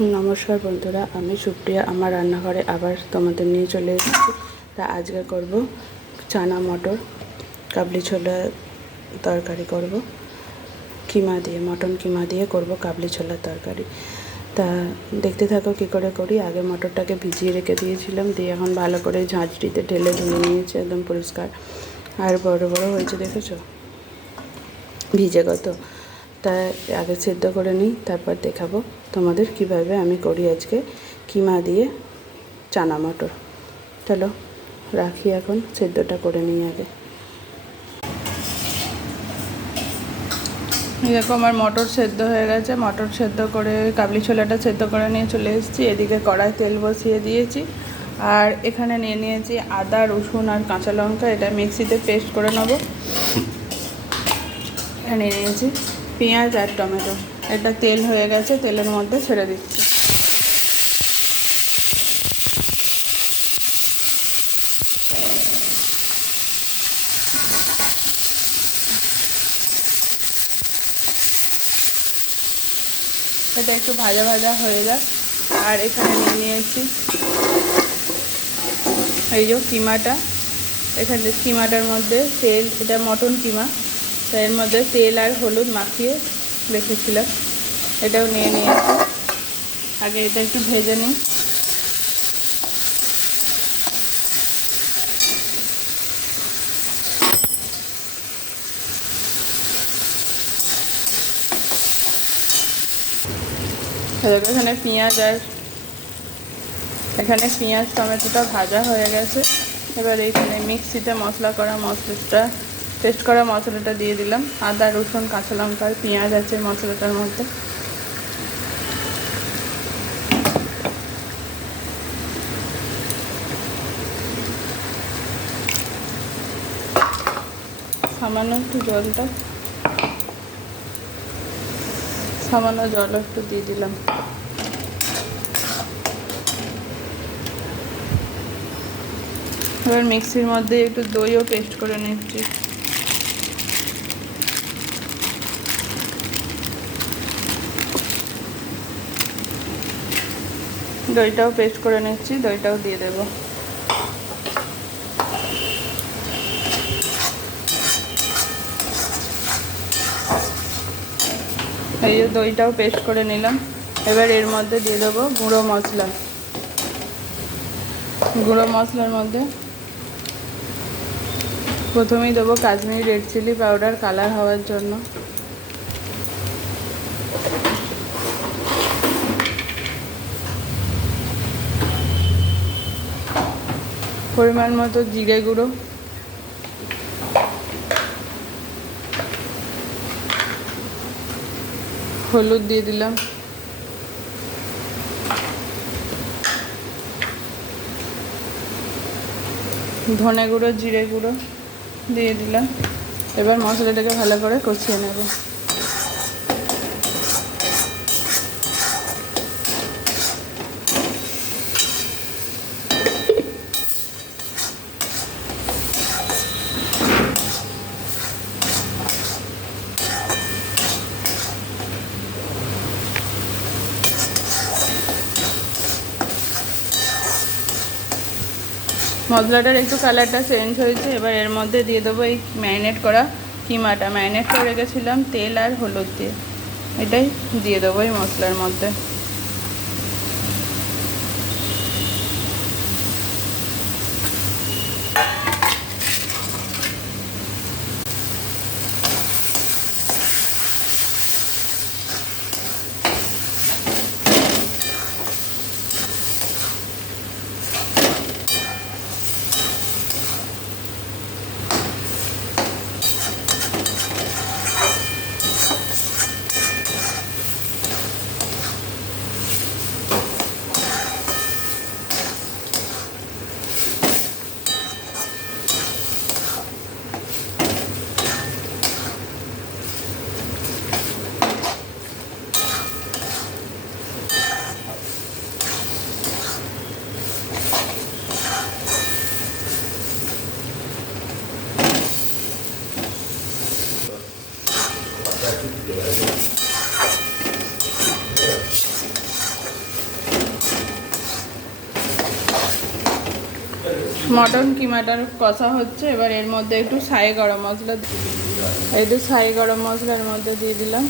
নমস্কার বন্ধুরা, আমি সুপ্রিয়া আমার রান্নাঘরে আবার তোমাদের নিয়ে চলে এসেছি। তা আজকে করব চানা মটর কাবলি ছোলা তরকারি করব, কিমা দিয়ে, মটন কিমা দিয়ে করব কাবলি ছোলার তরকারি। তা দেখতে থাকো কী করে করি। আগে মটরটাকে ভিজিয়ে রেখে দিয়েছিলাম, দিয়ে এখন ভালো করে ঝাঁঝরিতে ঢেলে ধুয়ে নিয়েছি, একদম পরিষ্কার আর বড় বড় হয়েছে, দেখেছো ভিজে কত। তা আগে সেদ্ধ করে নিই, তারপর দেখাবো তোমাদের কিভাবে আমি করি আজকে কিমা দিয়ে চানা মটর। চলো রাখি, এখন সেদ্ধটা করে নিই আগে। দেখো আমার মটর সেদ্ধ হয়ে গেছে, মটর সেদ্ধ করে কাবলি ছোলাটা সেদ্ধ করে নিয়ে চলে এসেছি। এদিকে কড়াই তেল বসিয়ে দিয়েছি, আর এখানে নিয়ে নিয়েছি আদা, রসুন আর কাঁচা লঙ্কা, এটা মিক্সিতে পেস্ট করে নেবো। এখানে নিয়েছি পেঁয়াজ আর টমেটো, এটা তেল হয়ে গেছে, তেলের মধ্যে ছেড়ে দিচ্ছি। এটা একটু ভাজা ভাজা হয়ে যাক। আর এখানে নিয়ে নিয়েছি এই যে কিমাটা, এখানে কিমাটার মধ্যে তেল, এটা মটন কিমা, তাই এর মধ্যে তেল আর হলুদ মাখিয়ে রেখেছিলাম, এটাও নিয়ে নিয়েছি। আগে এটা একটু ভেজে নিই। এখানে পেঁয়াজ টমেটোটা ভাজা হয়ে গেছে। এবার এইখানে মিক্সিতে পেস্ট করা মশলাটা দিয়ে দিলাম। আদা, রসুন, কাঁচা লঙ্কা আর পেঁয়াজ আছে মশলাটার মধ্যে। সামান্য জল একটু দিয়ে দিলাম। এবার মিক্সির মধ্যে একটু দইও পেস্ট করে নিচ্ছি। দইটাও পেস্ট করে নিচ্ছি, দইটাও দিয়ে দেব। এই যে দইটাও পেস্ট করে নিলাম। এবার এর মধ্যে দিয়ে দেবো গুঁড়ো মশলার মধ্যে প্রথমেই দেবো Kashmiri red chilli powder, colour হওয়ার জন্য। পরিমাণ মতো জিরে গুঁড়ো, হলুদ দিয়ে দিলাম, ধনে গুঁড়ো, জিরে গুঁড়ো দিয়ে দিলাম। এবার মশলাটাকে ভালো করে কষিয়ে নেব। মশলাটার একটু কালারটা চেঞ্জ হয়েছে। এবার এর মধ্যে দিয়ে দেবো এই ম্যারিনেট করা কিমাটা, ম্যারিনেট করে রেখেছিলাম তেল আর হলুদ দিয়ে, এটাই দিয়ে দেবো এই মশলার মধ্যে। মটন কিমাটার কষা হচ্ছে। এবার এর মধ্যে একটু সাই গরম মশলা, একটু সাই গরম মশলার মধ্যে দিয়ে দিলাম।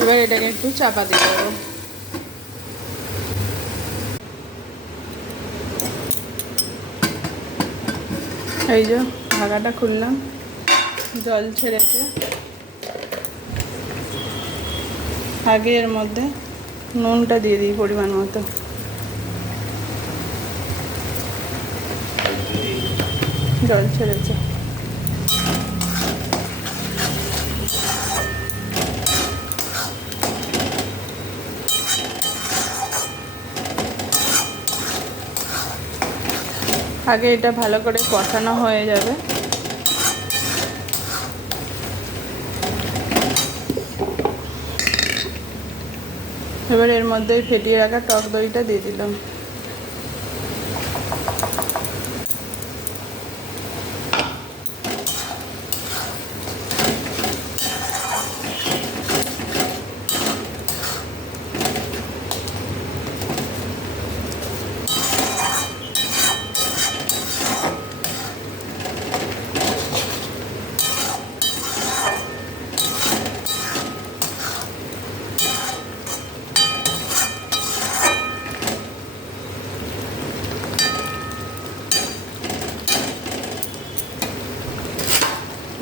এবার এটাকে একটু চাপা দিয়ে দেবো। এই যে ঢাকাটা খুললাম, জল ছেড়েছে। আগে এর মধ্যে নুনটা দিয়ে দিই পরিমাণ মতো। জল ছেড়েছে। আগে এটা ভালো করে কষানো হয়ে যাবে। এবার এর মধ্যে ফেটিয়ে রাখা টক দইটা দিয়ে দিলাম।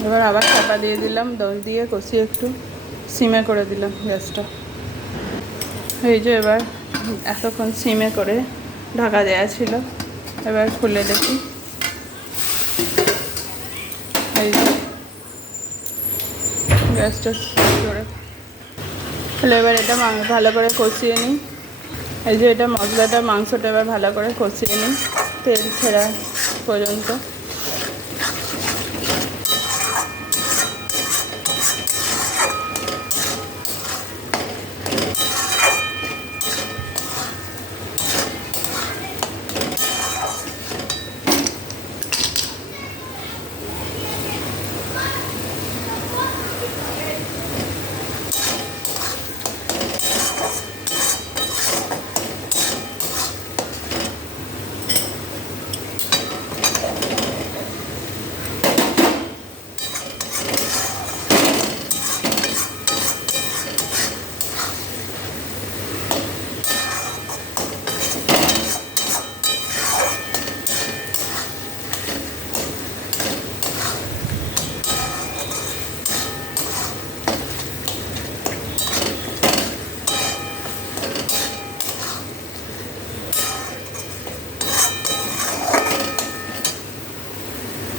এবার আবার চাপা দিয়ে দিলাম, দই দিয়ে কষিয়ে একটু সিমে করে দিলাম গ্যাসটা। এই যে এবার এতক্ষণ সিমে করে ঢাকা দেওয়া ছিল, এবার খুলে দেখি। এই যে গ্যাসটা করে তাহলে এবার এটা ভালো করে কষিয়ে নিই। এই যে এটা মশলাটা, মাংসটা এবার ভালো করে কষিয়ে নিই তেল ছেড়া পর্যন্ত।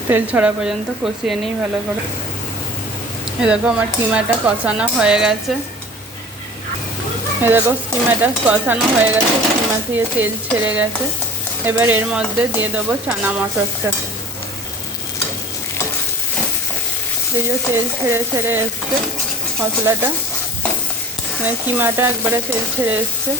তেল ছড়া পর্যন্ত কষিয়ে নিই ভালো করে। এ দেখো আমার কিমাটা কষানো হয়ে গেছে। এ দেখো কিমাটা কষানো হয়ে গেছে, কিমা দিয়ে তেল ছেড়ে গেছে। এবার এর মধ্যে দিয়ে দেবো চানা মটরটা। এই যে তেল ছেড়ে ছেড়ে এসছে মশলাটা, মানে কিমাটা একবারে তেল ছেড়ে এসছে।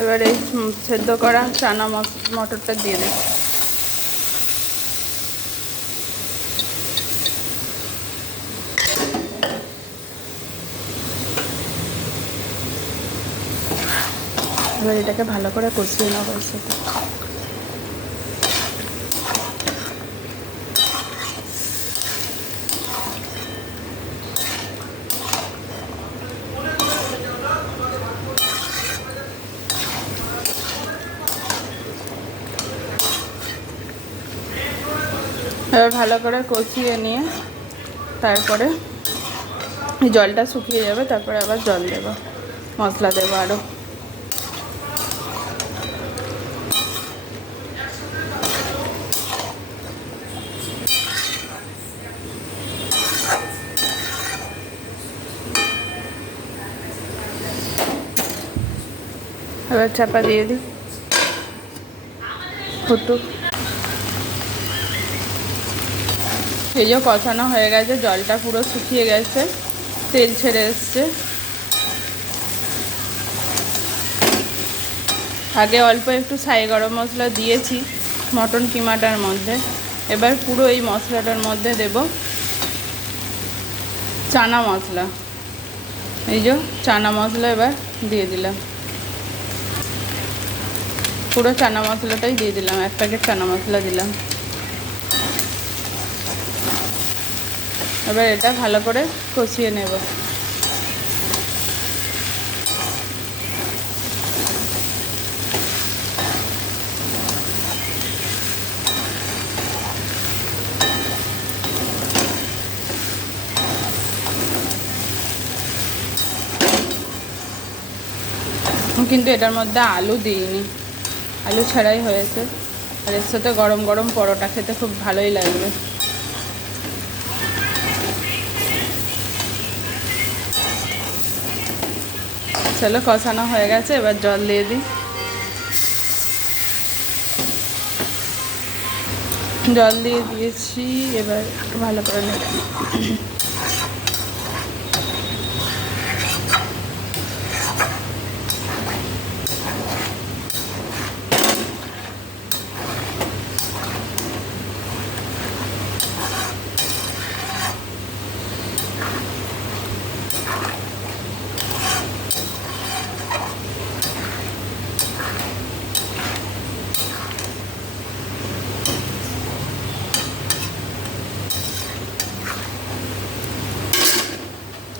এবার এই সেদ্ধ করা চানা মটরটা দিয়ে দিই। এবার এটাকে ভালো করে কষিয়ে নেবো এর সাথে। এবার ভালো করে কষিয়ে নিয়ে তারপরে এই জলটা শুকিয়ে যাবে, তারপরে আবার জল দেবো, মশলা দেবো আরও। এবার চাপা দিয়ে দিই, ফুটুক। এই যে কষানো হয়ে গেছে, জলটা পুরো শুকিয়ে গেছে, তেল ছেড়ে এসছে। আগে অল্প একটু ছাই গরম মশলা দিয়েছি মটন কিমাটার মধ্যে। এবার পুরো এই মশলাটার মধ্যে দেব চানা মশলা। এই যে চানা মশলা এবার দিয়ে দিলাম, পুরো চানা মশলাটাই দিয়ে দিলাম, 1 প্যাকেট চানা মশলা দিলাম। এবার এটা ভালো করে কষিয়ে নেব। কিন্তু এটার মধ্যে আলু দিইনি, আলু ছাড়াই হয়েছে। আর এর সাথে গরম গরম পরোটা খেতে খুব ভালোই লাগবে। চলো, কষানো হয়ে গেছে, এবার জল দিয়ে দিই। জল দিয়ে দিয়েছি, এবার ভালো করে নেড়ে নিই।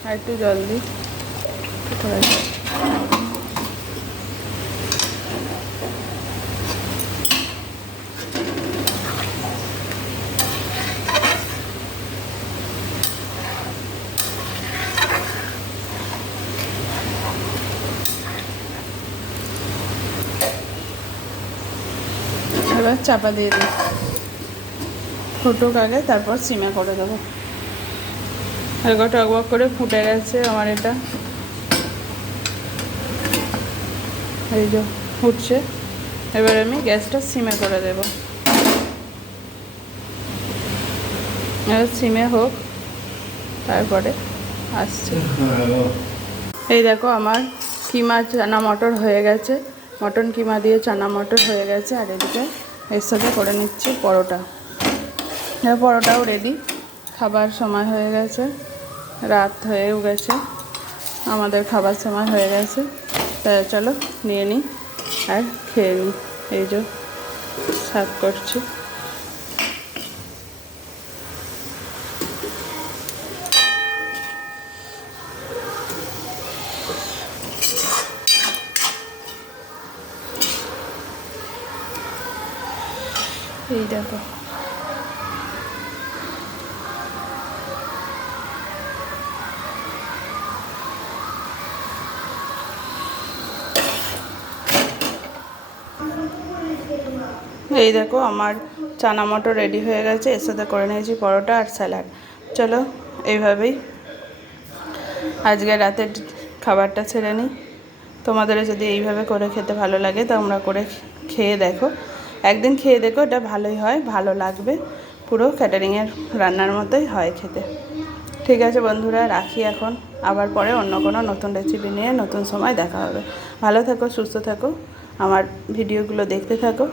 আর একটু জল দিই। এবার চাপা দিয়ে দিই, ফুটুক আগে, তারপর সিমে করে দেবো। হালকা টকবক করে ফুটে গেছে আমার এটা, এই যে ফুটছে। এবার আমি গ্যাসটা সিমে করে দেব। এবার সিমে হোক, তারপরে আসছে। এই দেখো আমার কিমা চানা মটর হয়ে গেছে, মটন কিমা দিয়ে চানা মটর হয়ে গেছে। আর এদিকে এর সাথে করে নিচ্ছি পরোটা। পরোটাও রেডি, খাবার সময় হয়ে গেছে, রাত হয়েও গেছে, আমাদের খাবার সময় হয়ে গেছে। তাই চলো নিয়ে নিই আর খেয়ে নিই। এই যে সার্ভ করছি। এই দেখো, এই দেখো আমার চানা মটর রেডি হয়ে গেছে। এর সাথে করে নিয়েছি পরোটা আর স্যালাড। চলো এইভাবেই আজকে রাতের খাবারটা ছেড়ে নিই। তোমাদেরও যদি এইভাবে করে খেতে ভালো লাগে তোমরা করে খেয়ে দেখো, একদিন খেয়ে দেখো, এটা ভালোই হয়, ভালো লাগবে, পুরো ক্যাটারিংয়ের রান্নার মতোই হয় খেতে। ঠিক আছে বন্ধুরা, রাখি এখন, আবার পরে অন্য কোনো নতুন রেসিপি নিয়ে নতুন সময় দেখা হবে। ভালো থাকো, সুস্থ থাকো, আমার ভিডিওগুলো দেখতে থাকো।